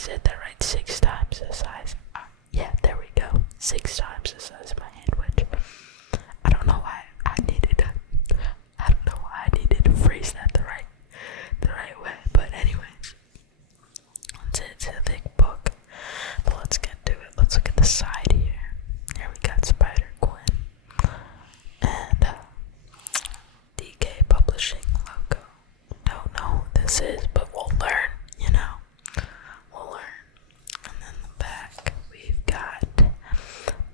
said that right, 6 times the size. Yeah, there we go. 6 times the size of my hand, which I don't know why I needed to phrase that the right way. But anyways, it's a thick book. But let's get to it. Let's look at the side here. Here we got Spider-Gwen and DK Publishing logo. Don't know who this is, but we'll learn, We'll learn. And then the back, we've got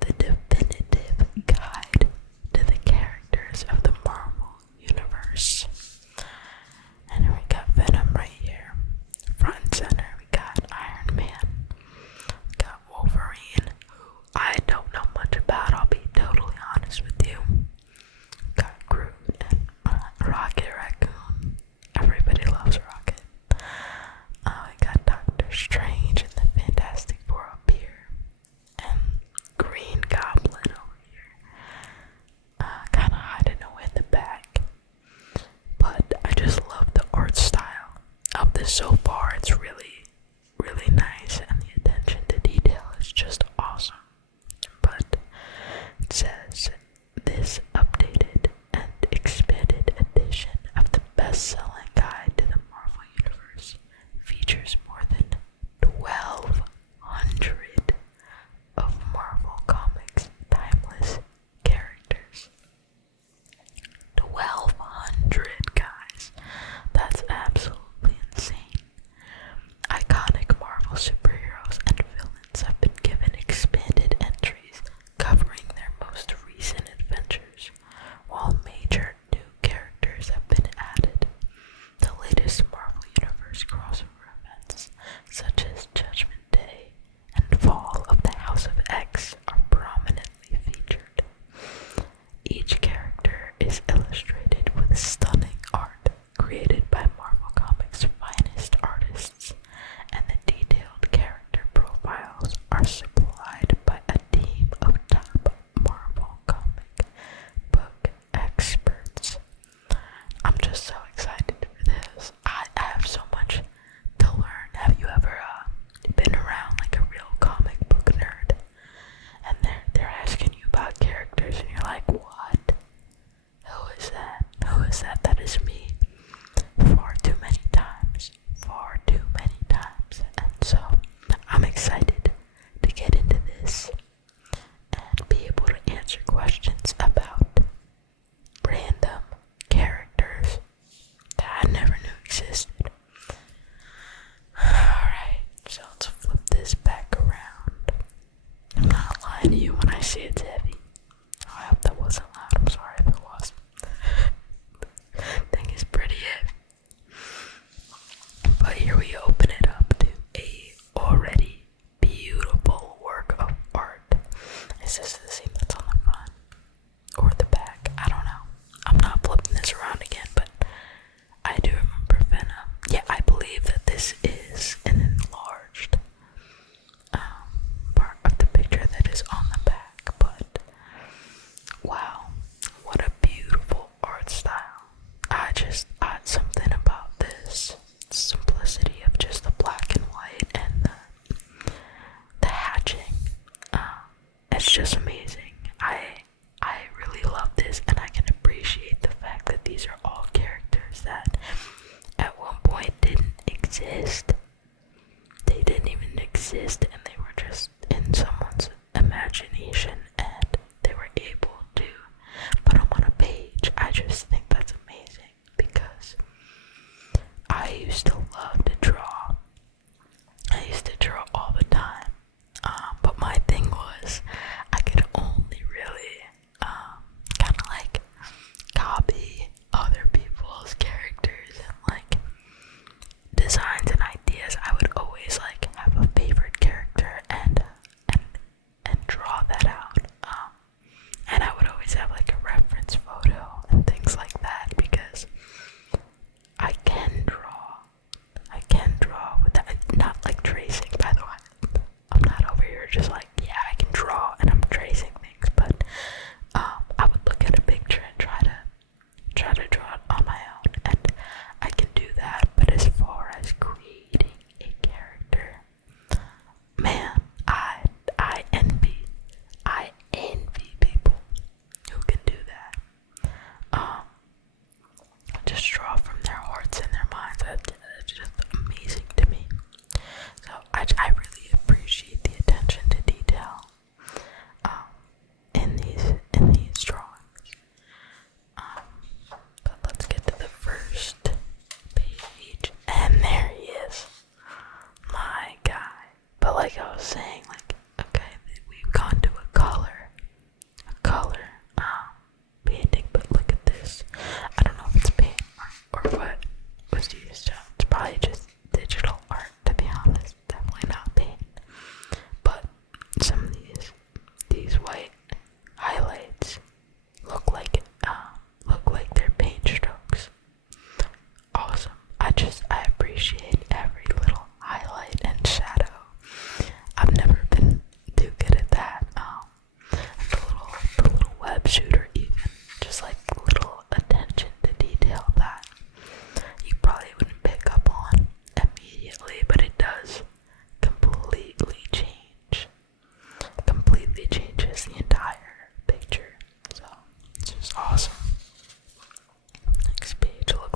the definitive guide to the characters of the Marvel Universe. And we got Venom right here. Front and center, we got Iron Man. We got Wolverine, who I don't know much about, I'll be totally honest with you. Got Groot and Rocket Raccoon. Everybody loves Rocket. We got Doctor Strange and the Fantastic Four up here. And Green Goblin over here. Kinda hiding away in the back. But I just love the art style of this so far. It's really, really nice, and the attention to detail is just awesome. But it says, this updated and expanded edition of the best-selling guide to the Marvel Universe features more than 1,200 of Marvel Comics' timeless characters. 1,200, guys. That's absolutely insane. Iconic Marvel superheroes and villains have been given expanded entries covering their most recent adventures, while major new characters have been added. The latest Marvel Universe crossover events, such as Judgment Day and Fall of the House of X, are prominently featured. Each character is illustrated with stunning art created by Marvel Comics' finest artists, and the detailed character profiles are supplied by a team of top Marvel comic book experts. I'm just so excited for this. I have so much to learn. Have you ever been around like a real comic book nerd, and they're asking you about characters, and you're like, what? Who is that? Who is that? That is me. Far too many times. Far too many times. And so, I'm excited to get into this and be able to answer questions about random characters that I never knew existed. Alright, so let's flip this back around. I'm not lying to you when I say it's heavy. I hope that wasn't loud. I'm sorry if it was. Thing is pretty heavy. But here we open it up to a already beautiful work of art. Is this the same that's on the front? Or the back? I don't know. I'm not flipping this around again, but I do remember Venom. Yeah, I believe that this is an enlarged part of the picture that is on the back, but wow, what a beautiful art style. I something about this simplicity of just the black and white and the hatching. It's just amazing. I really love this, and I can appreciate the fact that these are all characters that at one point didn't exist. They didn't even exist, and they were just in someone's imagination, and they were able to put them on a page. I just think that's amazing, because I used to love to draw. I used to draw all the time, but my thing was I could only really kind of like copy other people's characters and like designs and ideas. I would always like have a favorite character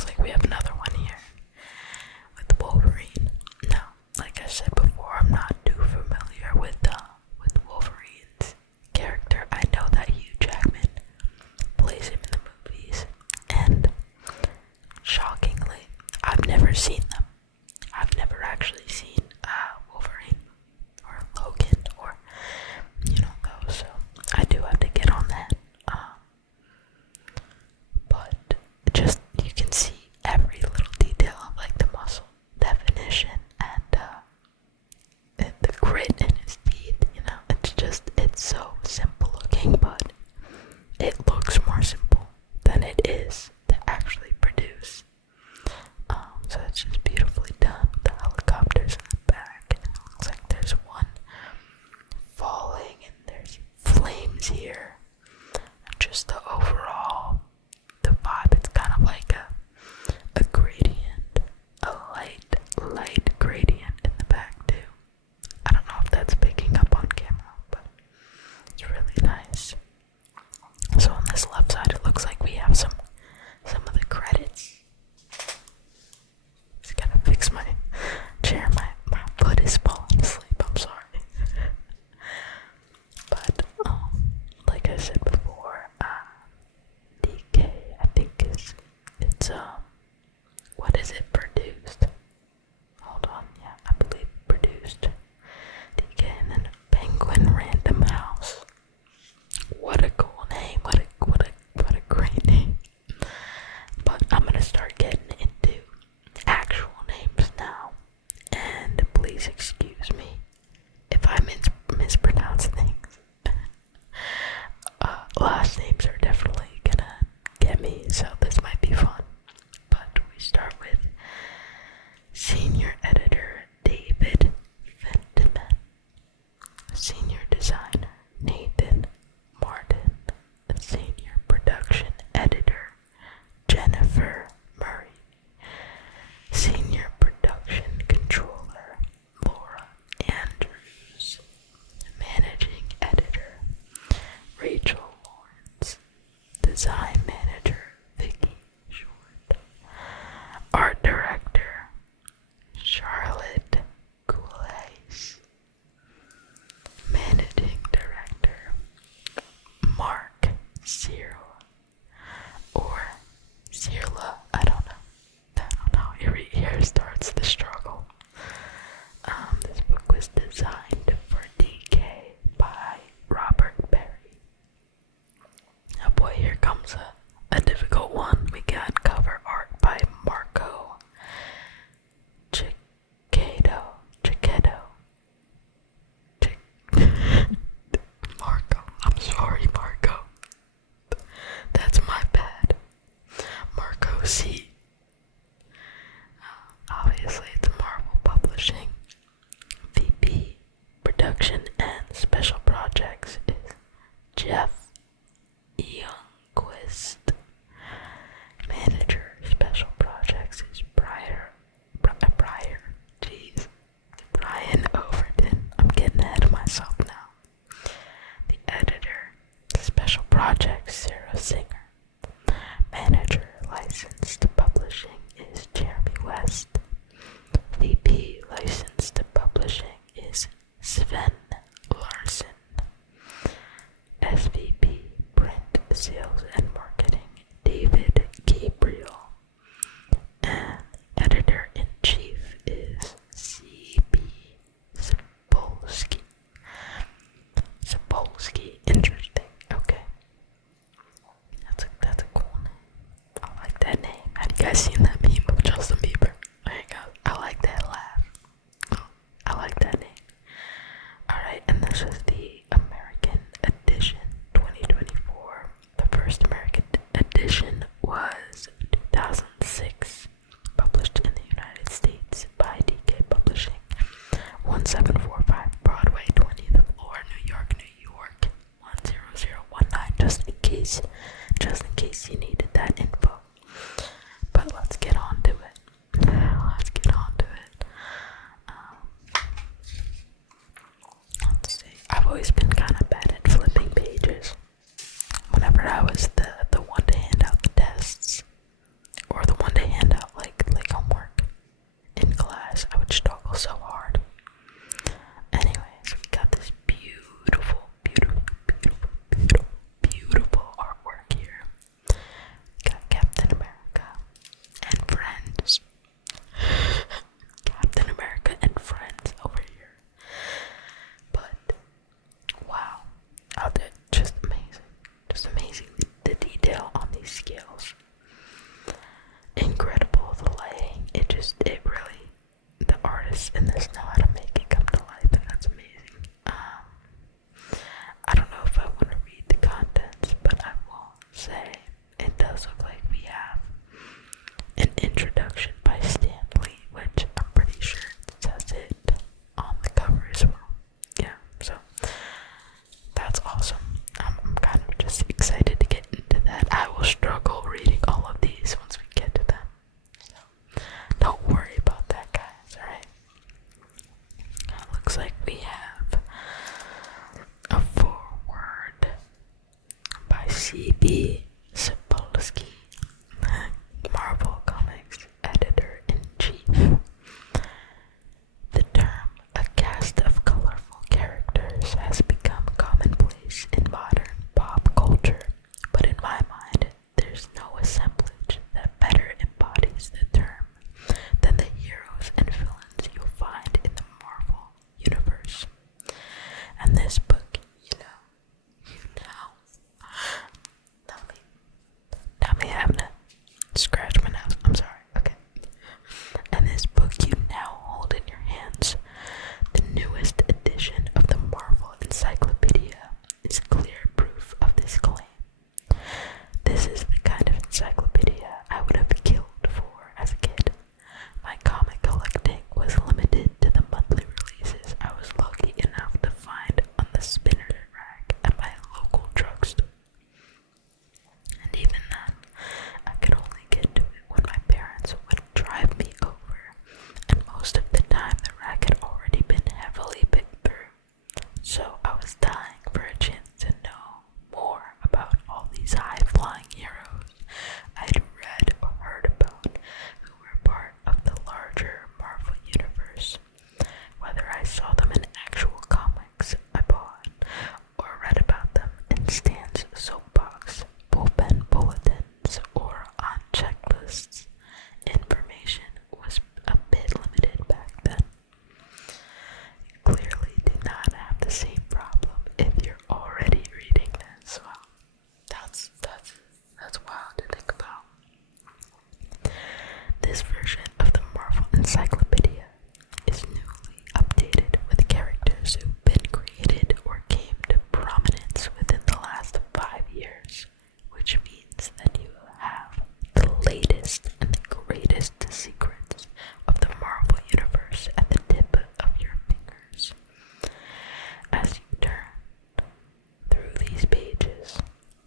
looks like we have another one here with Wolverine. Now, like I said before, I'm not too familiar with Wolverine's character. I know that Hugh Jackman plays him in the movies, and shockingly, I've never seen them. I've never actually seen Wolverine or Logan or those. So I do have to get on that. But just you can see every little detail of like the muscle definition and the grit in his teeth. It's so simple looking, but it looks more simple than it is to actually produce. So it's just beautifully done. The helicopters in the back, and it looks like there's one falling, and there's flames here. And just the overall, the vibe, it's kind of like a gradient, a light gradient in the back too. I don't know if that's picking up on camera, but it's really nice. So on this left side, it looks like we have some of the credits. Just gotta fix my chair. My foot is falling asleep. I'm sorry. But like I said before, DK, I think it's what is it produced? Hold on, yeah, I believe produced. DK, and then Penguin Random House. What a cool name! What a great name! But I'm gonna start getting into actual names now, and please excuse me if I mispronounce things. Last names are definitely gonna get me, so this might be fun. But we start with Senior Editor David Fentiman, Senior Designer Nathan Martin, Senior Production Editor Jennifer Murray, Senior Production Controller Laura Andrews, Managing Editor Rachel Lawrence, Design Manager Vicky Short, Art Director Charlotte Goulet, Managing Director Mark Cyril, or Cyrilla, I don't know. Here starts the struggle. This book was designed for DK by Robert Berry. Oh boy, here comes a difficult one. We got cover art by Marco Cicchedo. Marco, I'm sorry, Marco. That's my bad. Marco C. Obviously, it's Marvel Publishing. VP Production and Special Projects is Jeff Youngquist. Manager Special Projects is Brian Overton. I'm getting ahead of myself now. The editor, Special Projects, Sarah Singer. Manager Licensed Publishing is Jeremy West. VP Licensed Publishing is Sven Larson. SVP Print Sales and Marketing David Gabriel. And Editor-in-Chief is C.B. Sapolsky. Interesting. Okay. That's a cool name. I like that name. Have you guys seen that meme of Justin Bieber? There you go. I like that laugh. I like that name. Alright, and this is the American edition 2024. The first American edition was 2006, published in the United States by DK Publishing, 1745 Broadway, 20th floor, New York, 10019, just in case you needed that info. But let's get introduction by Stanley, which I'm pretty sure it says it on the cover as well. Yeah, so that's awesome. I'm kind of just excited to get into that. I will struggle reading all of these once we get to them. So don't worry about that, guys, alright? Looks like we have a foreword by C.B. Sapolsky, Marvel Comics editor-in-chief. The term "a cast of colorful characters" has become commonplace in modern pop culture, but in my mind, there's no assemblage that better embodies the term than the heroes and villains you'll find in the Marvel universe. And this book, you know, tell me I have to scratch my nose. I'm sorry, okay. And this book you now hold in your hands, the newest edition of the Marvel Encyclopedia, is clear proof of this claim. This is the kind of encyclopedia I would have killed for as a kid. My comic collecting was limited to the monthly releases I was lucky enough to find on the spinner rack at my local drugstore. And even then, I could only get to it when my parents would drive me over, and most of the time the rack had already been heavily picked through. So I was dying for a chance to know more about all these high-flying heroes I'd read or heard about who were part of the larger Marvel universe, whether I saw them in actual comics I bought or read about them in Stan's soapbox, bullpen bulletins, or on checklists. Information was a bit limited back then. You clearly do not have the same problem if you're already reading this. Well, that's wild to think about. This version of the Marvel Encyclopedia is newly updated with characters who've been created or came to prominence within the last 5 years, which means that you have the latest and the greatest secrets of the Marvel Universe at the tip of your fingers. As you turn through these pages,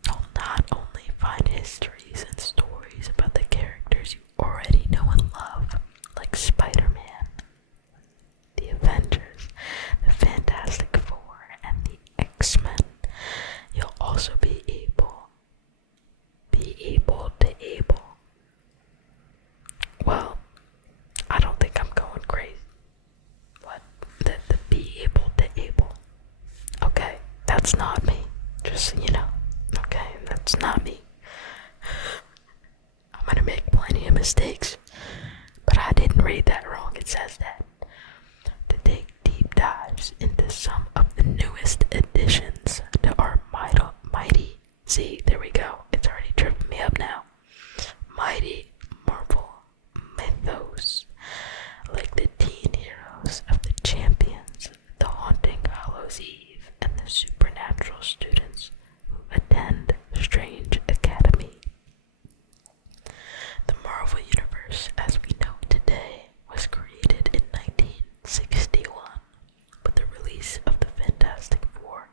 you'll not only find histories and stories about the characters you already know and love, like Spider-Man, the Avengers, the Fantastic Four, and the X-Men. You'll also be able well, I don't think I'm going crazy. What? The be able to able. Okay, that's not me. Just so you know. Okay, that's not me. I'm gonna make plenty of mistakes, but I didn't read that wrong. It says that. To take deep dives into some of the newest additions to our mighty, see, there we go. It's already tripping me up now. Mighty Marvel mythos, like the teen heroes of the Champions, the Haunting Hallows Eve, and the supernatural students who attend Strange Academy. The Marvel Universe, as we know today, was created in 1961 with the release of the Fantastic Four,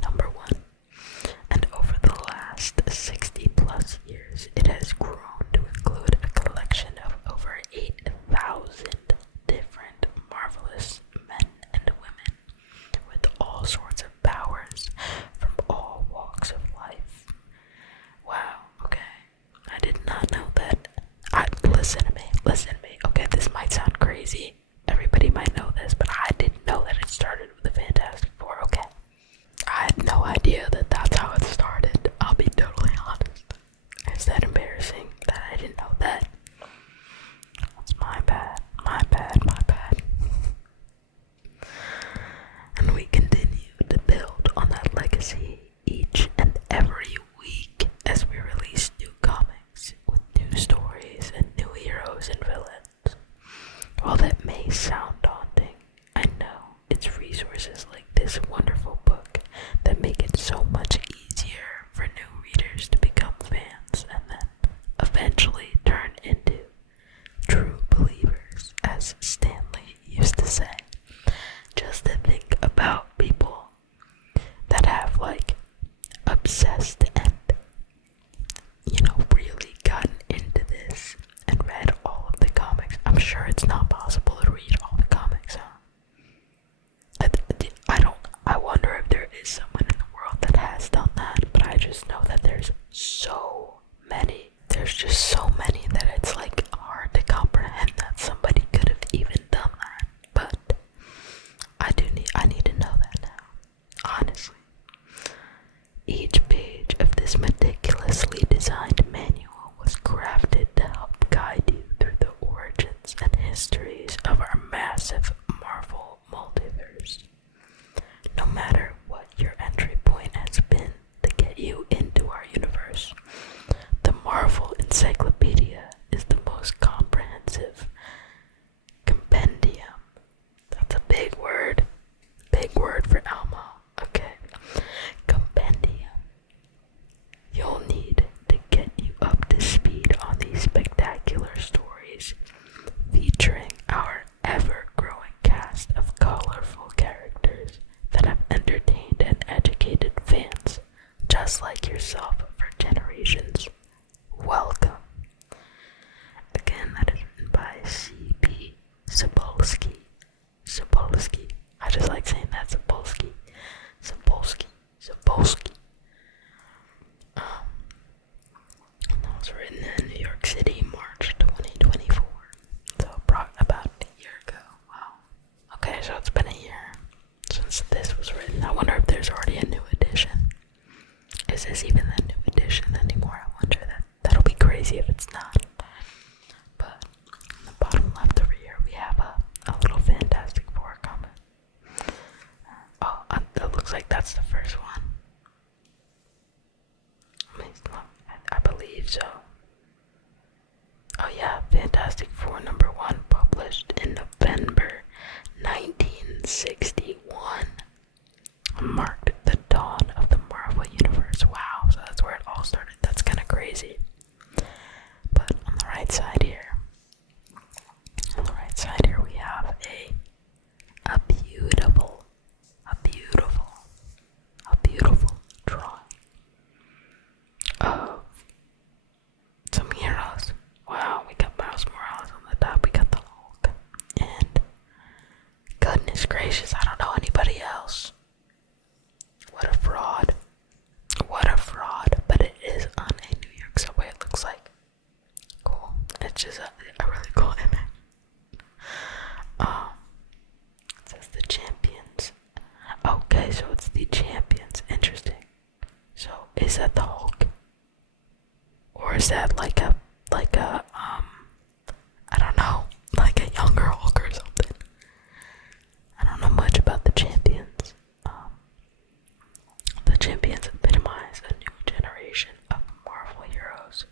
#1. And over the last 60 plus years, it has grown to include a collection of over 8,000 different marvelous men and women with all sorts of powers from all walks of life. Wow, okay. I did not know that. Listen to me. Okay, this might sound crazy. Everybody might know this, but I didn't know that it started with the Fantastic Four, okay? I had no idea that that's how it started. I'll be totally honest. Is that embarrassing that I didn't know that? That's my bad. And we continue to build on that legacy each and every week as we release new comics with new stories and new heroes and villains. While that may sound daunting, I know it's resources like this wonderful book that make it so much easier for new readers to become fans and then eventually turn into that's the first one. I believe so. Oh yeah, Fantastic Four #1, published in November 1961, marked the dawn of the Marvel Universe. Wow, so that's where it all started. That's kind of crazy. But on the right side here, we have a beautiful drawing of some heroes. Wow, we got Miles Morales on the top, we got the Hulk, and goodness gracious, I don't know anybody else. What a fraud. But it is on a New York subway, it looks like. Cool. It's just a really cool image. It says the champions. Okay, so it's the champions. Interesting. So is that the Hulk? Or is that like a I don't know, like a younger Hulk or something? I don't know much about the champions. The champions epitomize a new generation of Marvel heroes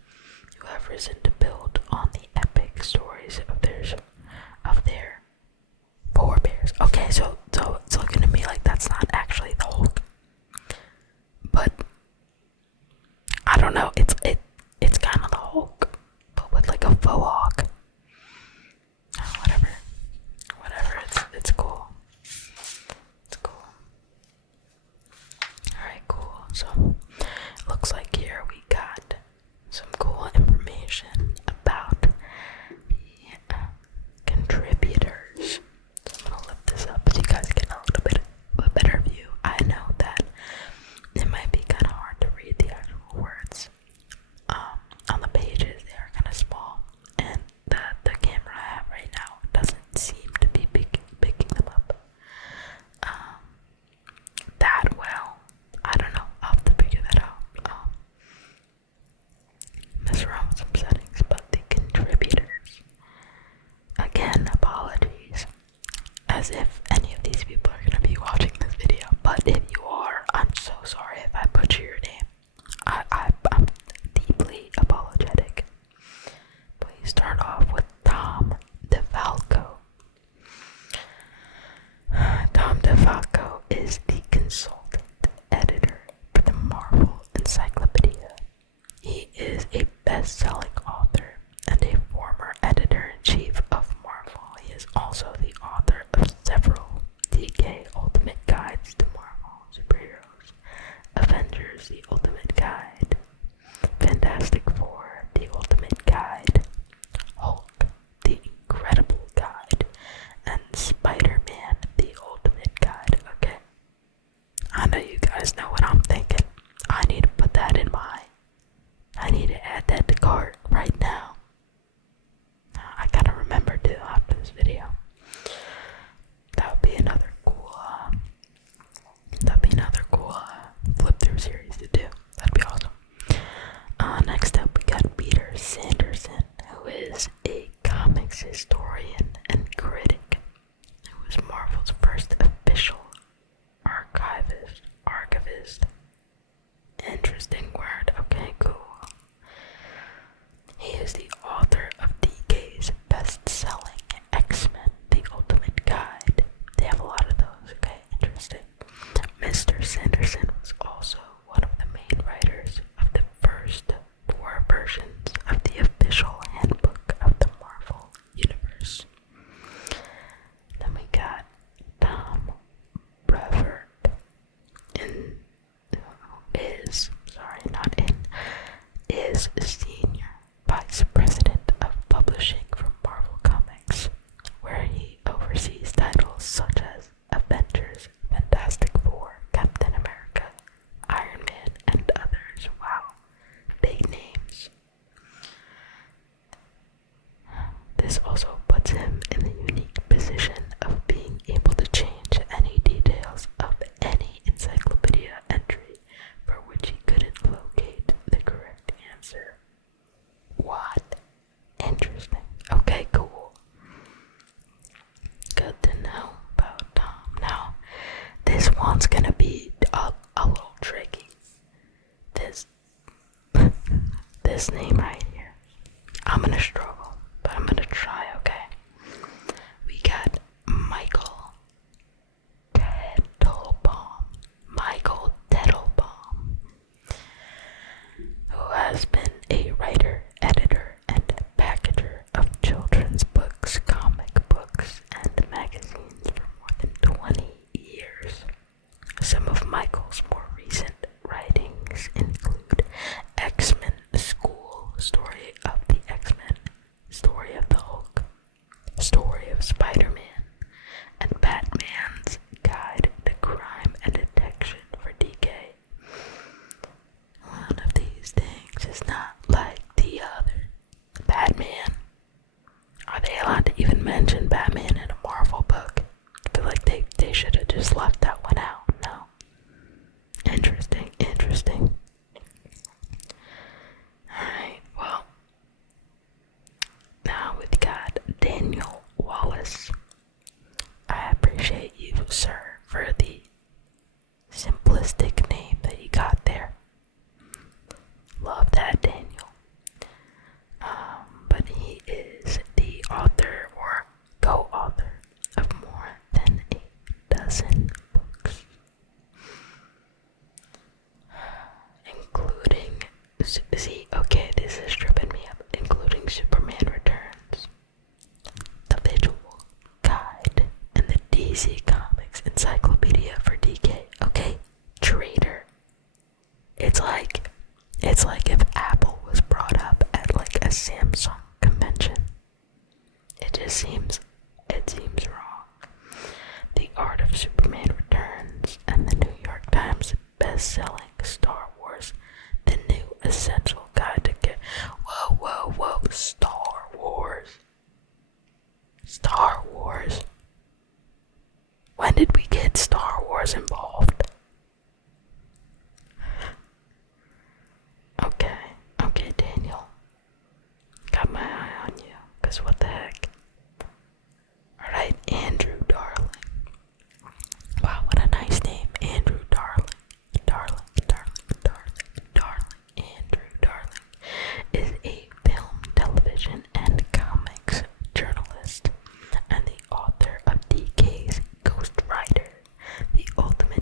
who have risen to build on the epic stories of their forebears. Okay, so it's looking to me like that's not actually the Hulk, but I don't know. It's kind of the Hulk, but with like a faux Hawk. Whatever. It's cool. It's cool. Alright, cool. So, looks like here we got some cool information about the contributors. So I'm gonna lift this up so you guys get a little bit of a better view. I know that it might be kind of hard to read the actual words on the pages. They are kind of small, and the camera I have right now doesn't seem to be picking them up that well. I don't know. I'll have to figure that out. Mess around with some settings, but the contributors. Again, apologies. As if any of these people are gonna be watching this video, but if you are, I'm so sorry if I butcher your name. I'm deeply apologetic. Please start off with Tom DeFalco. Tom DeFalco is the consultant editor for the Marvel Encyclopedia. He is a best-selling author and a former editor-in-chief of Marvel. He is also the author of several DK Ultimate Guides to Marvel Superheroes, Avengers: The Ultimate Guide, Fantastic Four: The Ultimate Guide, Hulk: The Incredible Guide, and Spider-Man: The Ultimate Guide. Okay, I know you guys know what I'm thinking. I need to put that in I need to add that to cart right now. I gotta remember to after this video. That would be another cool flip through series to do. That'd be awesome. Next up we got Peter Sanderson, who is a comics historian and critic, who was Marvel's first official archivist. Interesting word. Okay, cool. He is the author of DK's best-selling X-Men: The Ultimate Guide. They have a lot of those. Okay, interesting. Mr. Sanderson was also one of the main writers of the first 4 versions of the official handbook of the Marvel Universe. Then we got Tom Brevoort, is Senior Vice President of Publishing for Marvel Comics, where he oversees titles such as Avengers, Fantastic Four, Captain America, Iron Man, and others. Wow, big names. This also puts him in the unique position of being able to change any details of any encyclopedia entry for which he couldn't locate the correct answer. What? Interesting. Okay, cool. Good to know about Tom. Now, this one's gonna be a this name right here. I'm gonna struggle, but I'm gonna try, okay? We got Michael Tettelbaum. Michael Tettelbaum, who has been a writer, editor, and packager of children's books, comic books, and magazines for more than 20 years. Some of Michael's more recent writings include X-Men School, Story of the X-Men, Story of the Hulk, Story of Spider-Man, and Batman's Guide to Crime and Detection for DK. One of these things is not like the other. Batman. Are they allowed to even mention Batman in a Marvel book? I feel like they should have just left that one out. No. Interesting. Alright, well. Now we've got Daniel Wallace. I appreciate you, sir, for the simplistic name that you got there. Love that, Daniel. But he is the author or co-author of more than a dozen books, including, this is tripping me up, including Superman Returns, The Visual Guide, and the DC Comics Encyclopedia for DK. Okay, traitor. It's like if Apple was brought up at like a Samsung convention. It seems wrong. The Art of Superman Returns and the New York Times best-selling Star Wars, the new essential guide to get. Whoa, Star Wars. When did we get Star Wars involved? Okay, Daniel. Got my eye on you, 'cause what the heck? Alright, Andrew Darling. Wow, what a nice name. Andrew Darling. Andrew Darling is a film, television, and comics journalist and the author of DK's Ghost Rider, the ultimate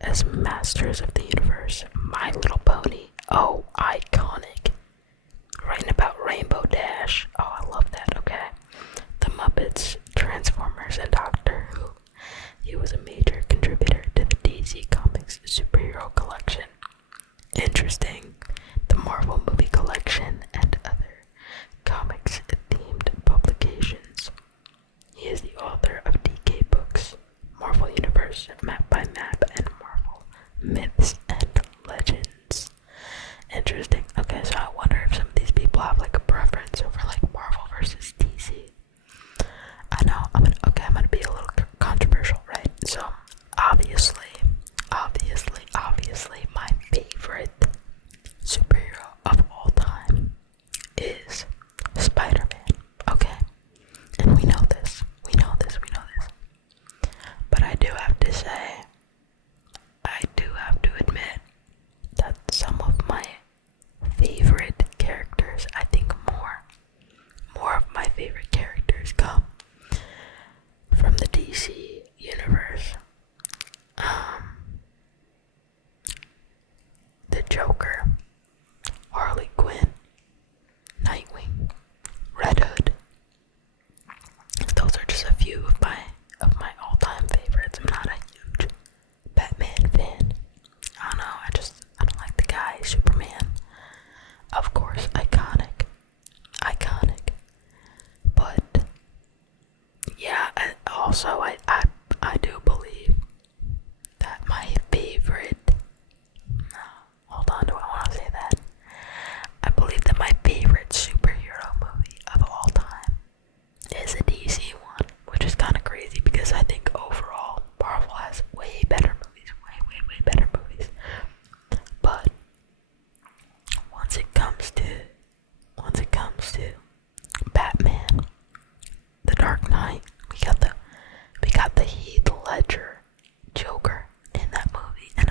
as Masters of the Universe. My Little Pony. Oh, iconic. Writing about Rainbow Dash. Oh, I love that. Okay. The Muppets, Transformers, and Doctor Who. He was a major contributor to the DC Comics superhero collection. Interesting. The Marvel movie collection and other comics themed publications. He is the author of DK Books, Marvel Universe, Map by Map, and Marvel Myths and Legends. Interesting. Okay, so I wonder if some of these people have like a preference over like Marvel versus DC. I know, I'm gonna be a little controversial, right? So, obviously, my favorite superhero of all time is Spider-Man, okay? And we know this. But I do have to admit that some of my favorite characters, I think more of my favorite characters come from the DC universe. The Joker, Harley Quinn, Nightwing, Red Hood. Those are just a few of my all-time favorites. I'm not a huge Batman fan. I don't know, I don't like the guy. Superman, of course, iconic. But yeah, I do believe that my favorite. Hold on, do I want to say that? I believe that my favorite superhero movie of all time is a DC one, which is kind of crazy because I think overall Marvel has way better movies, way better movies. But once it comes to Batman, The Dark Knight, we got the Heath Ledger Joker in that movie, and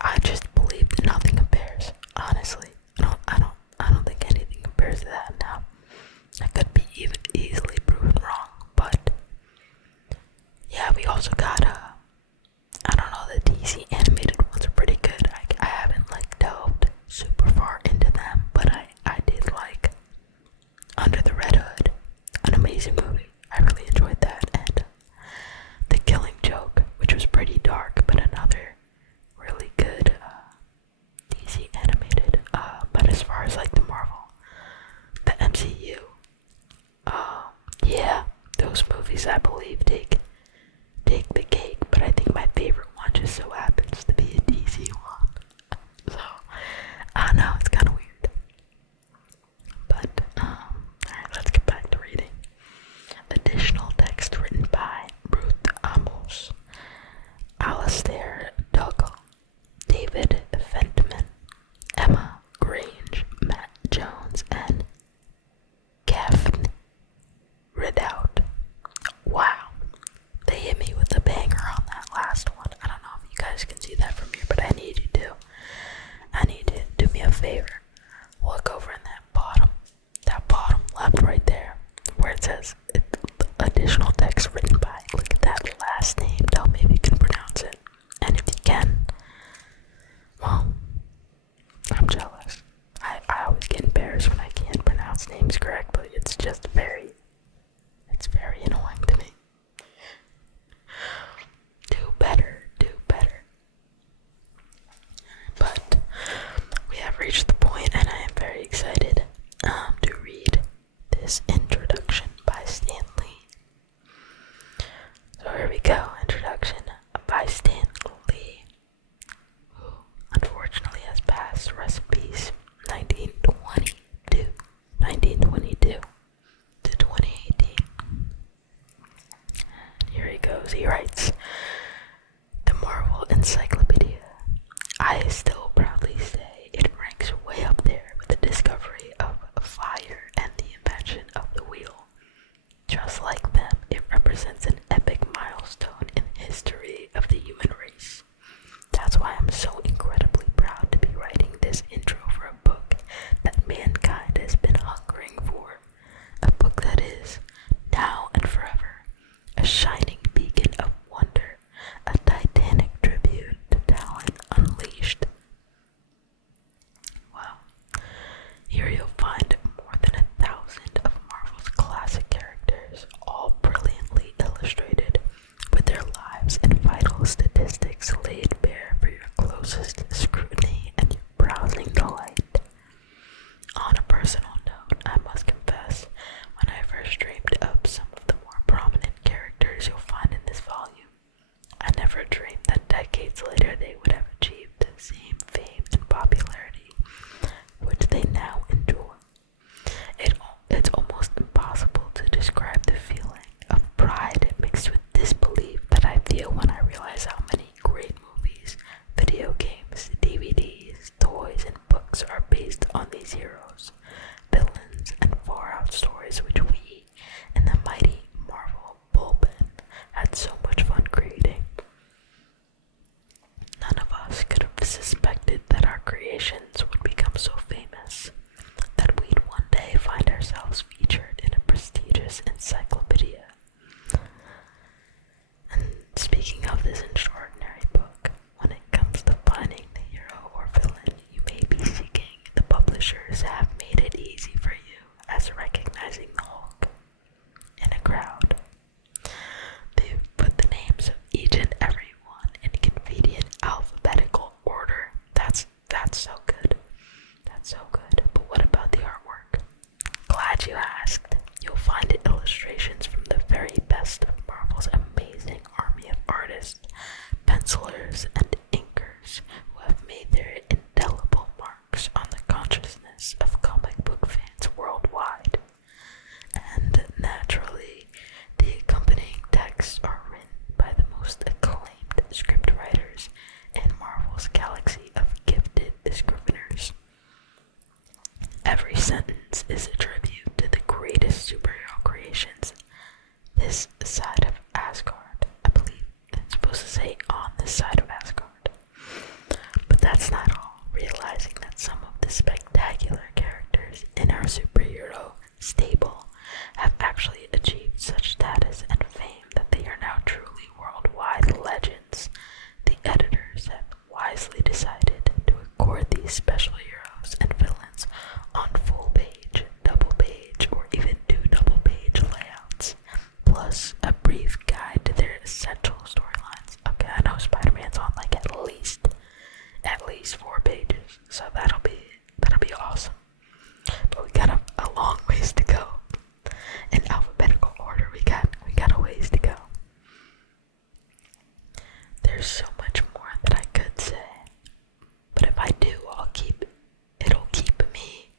I just believe that nothing compares. Honestly, I don't think anything compares to that. Now, I could be easily proven wrong, but yeah, we also got I don't know, the DC animated ones are pretty good. I haven't like delved super far into them, but I did like Under the Red Hood, an amazing movie. I really enjoyed that, and The Killing Joke, which was pretty dark, but another really good DC animated. But as far as like the MCU, yeah, those movies I believe take the cake. But I think my favorite one just so happens to be a DC one. So I don't know, it's kind of weird. But alright, let's get back to reading. Additional text written by Ruth Amos, Alastair Dougall, David Fentman, Emma Grange, Matt Jones, and Kevin Ridout. Wow, they hit me with a banger on that last one. I don't know if you guys can see that from here, but I need you to do me a favor. Look over in that bottom left right there, where it says additional text written by. Look at that last name. Tell me if you can pronounce it. And if you can, well, I'm jealous. I always get embarrassed when I can't pronounce names correctly. It's very annoying to me. Do better. But we have reached the point, and I am very excited to read this introduction by Stan Lee. So here we go. Introduction by Stan Lee, who unfortunately has passed. Rest in peace. 1922 to 2018. Here he goes. He writes, the Marvel Encyclopedia. I still proudly say it ranks way up there with the discovery of fire and the invention of the wheel. Just like them, it represents an epic milestone in the history of the human race. That's why I'm so incredibly proud to be writing this intro for a book that mankind has been hungering for. A book that is, now and forever, a shining beacon of wonder, a titanic tribute decades later they would have achieved the same fame and popularity which they now enjoy. It's almost impossible to describe the feeling of pride mixed with disbelief that I feel when I realize how many great movies, video games, DVDs, toys, and books are based on these heroes, villains, and far-out stories which we, in the mighty Marvel bullpen, had so much fun creating. None of us could have suspected that our creations would become so famous, that we'd one day find ourselves featured in a prestigious encyclopedia. And speaking of this extraordinary book, when it comes to finding the hero or villain you may be seeking, the publishers have made it easy for you as recognizing the Hulk in a crowd. They've put the names of each and every one in convenient alphabetical order. That's so good. That's so good. But what about the artwork? Glad you asked. You'll find illustrations from the very best of Marvel's amazing army of artists, pencilers, and inkers who have made their indelible marks on the consciousness of comic book fans worldwide. And naturally, the accompanying texts are written by the most acclaimed scriptwriters in Marvel's galaxy of gifted scriveners. Every sentence is a tribute to the greatest superhero creations this side of Asgard. I believe it's supposed to say on this side of Asgard. But that's not all. Realizing that some of the spectacular characters in our superhero stable have actually achieved such status and fame that they are now truly worldwide legends, the editors have wisely decided to accord these special heroes and villains on full page, double page, or even two double page layouts, plus a brief guide to their essential storylines. Okay, I know Spider-Man's on like at least 4 pages, so that'll be awesome. But we got a long ways to go. In alphabetical order, we got a ways to go. There's so much more that I could say, but if I do, it'll keep me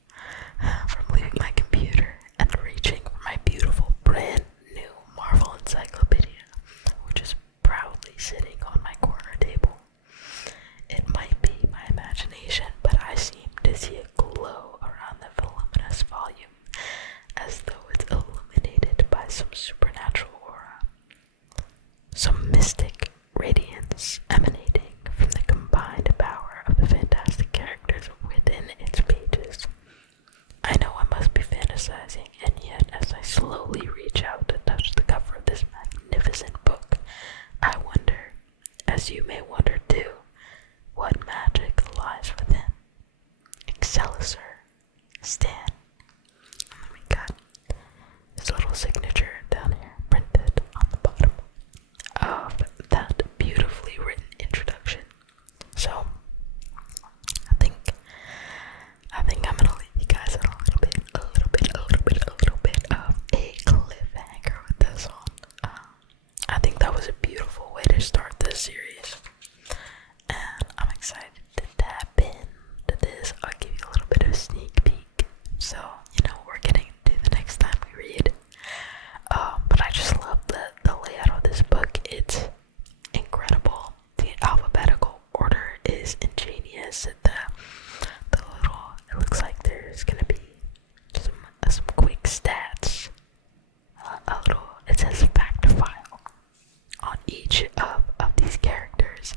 from leaving my computer and reaching for my beautiful brand new Marvel Encyclopedia, which is proudly sitting on my corner table. It might be my imagination, but I seem to see a glow around the voluminous volume, as though it's illuminated by some supernatural aura, some mystic radiance emanating from the combined power of the fantastic characters within its pages. I know I must be fantasizing, and yet as I slowly reach out to touch the cover of this magnificent book, I wonder, as you may wonder too, what magic lies within. Excelsior, Stan. And then we got his little signature down here, printed on the bottom of that beautifully written introduction. So, I think I'm gonna leave you guys at a little bit of a cliffhanger with this one. I think that was a beautiful way to start this series, and I'm excited to tap into this. I'll give you a little bit of a sneak peek, so you know we're getting to the next time we read. But I just love the layout of this book. It's incredible. The alphabetical order is ingenious. The little, it looks like there's gonna be some quick stats. It says fact file on each of these characters.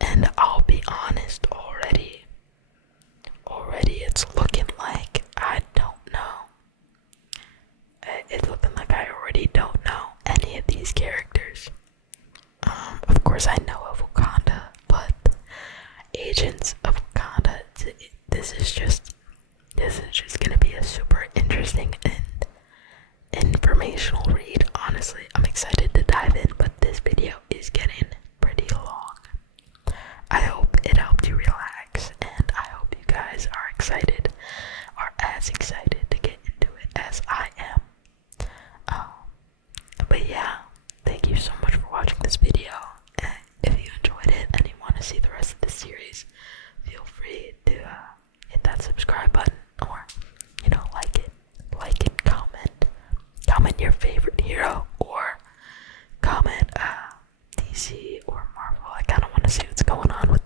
And I'll be honest, already it's looking like I don't know. It's looking like I already don't know any of these characters. Of course I know of Wakanda, but Agents of Wakanda, this is just gonna be a super interesting and informational read. Honestly, I'm excited to dive in, but this video is getting pretty long. I hope it helped you relax, and I hope you guys are as excited to get into it as I am. But yeah, thank you so much for watching this video. If you enjoyed it and you want subscribe button, or like it, comment your favorite hero, or comment DC or Marvel. I kind of want to see what's going on with